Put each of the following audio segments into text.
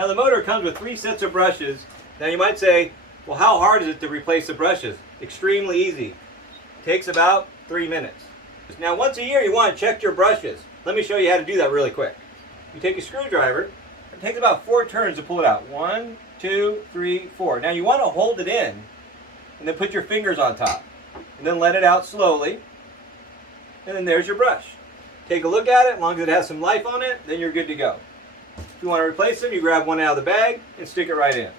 Now the motor comes with 3 sets of brushes. Now you might say, well, how hard is it to replace the brushes? Extremely easy. Takes about 3 minutes. Now once a year you want to check your brushes. Let me show you how to do that really quick. You take a screwdriver. It takes about 4 turns to pull it out. 1, 2, 3, 4. Now you want to hold it in and then put your fingers on top. And then let it out slowly. And then there's your brush. Take a look at it. As long as it has some life on it, then you're good to go. If you want to replace them, you grab one out of the bag and stick it right in.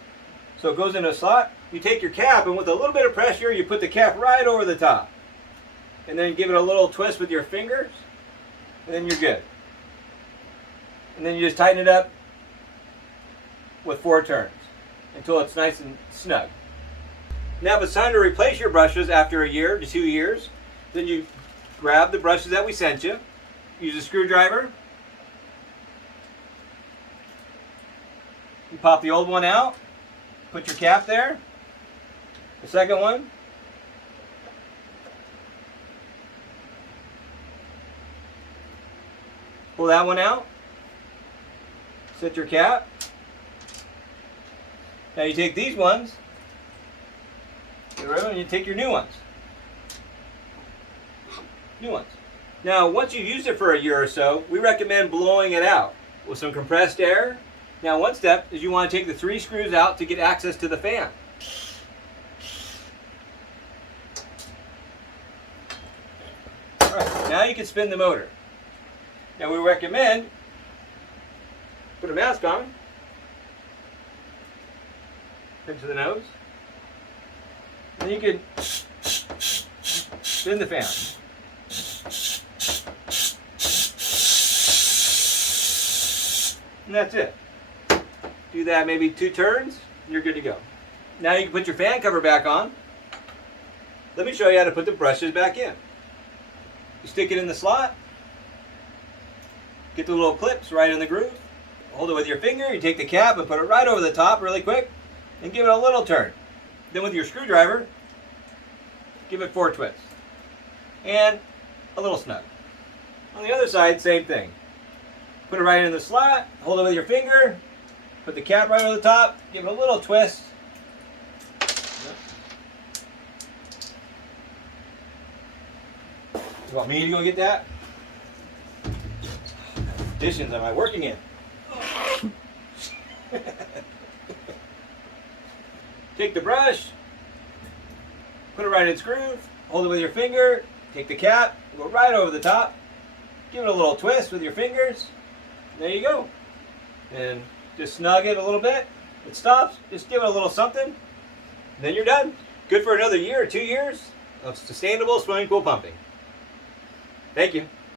So it goes in a slot. You take your cap and with a little bit of pressure, you put the cap right over the top. And then give it a little twist with your fingers. And then you're good. And then you just tighten it up with 4 turns until it's nice and snug. Now if it's time to replace your brushes after a year to 2 years, then you grab the brushes that we sent you, use a screwdriver, you pop the old one out, put your cap there, the second one, pull that one out, set your cap. Now you take these ones, and you take your new ones. Now once you've used it for a year or so, we recommend blowing it out with some compressed air. Now one step is you want to take the 3 screws out to get access to the fan. Alright, now you can spin the motor. Now we recommend put a mask on, into the nose, and you can spin the fan. And that's it. Do that maybe 2 turns, and you're good to go. Now you can put your fan cover back on. Let me show you how to put the brushes back in. You stick it in the slot, get the little clips right in the groove, hold it with your finger, you take the cap and put it right over the top really quick, and give it a little turn. Then with your screwdriver, give it 4 twists. And a little snug. On the other side, same thing. Put it right in the slot, hold it with your finger, put the cap right over the top, give it a little twist. You want me to go get that? What conditions am I working in? Take the brush, put it right in its groove, hold it with your finger, take the cap, go right over the top, give it a little twist with your fingers, there you go. And just snug it a little bit, it stops, just give it a little something, and then you're done. Good for another year or 2 years of sustainable swimming pool pumping. Thank you.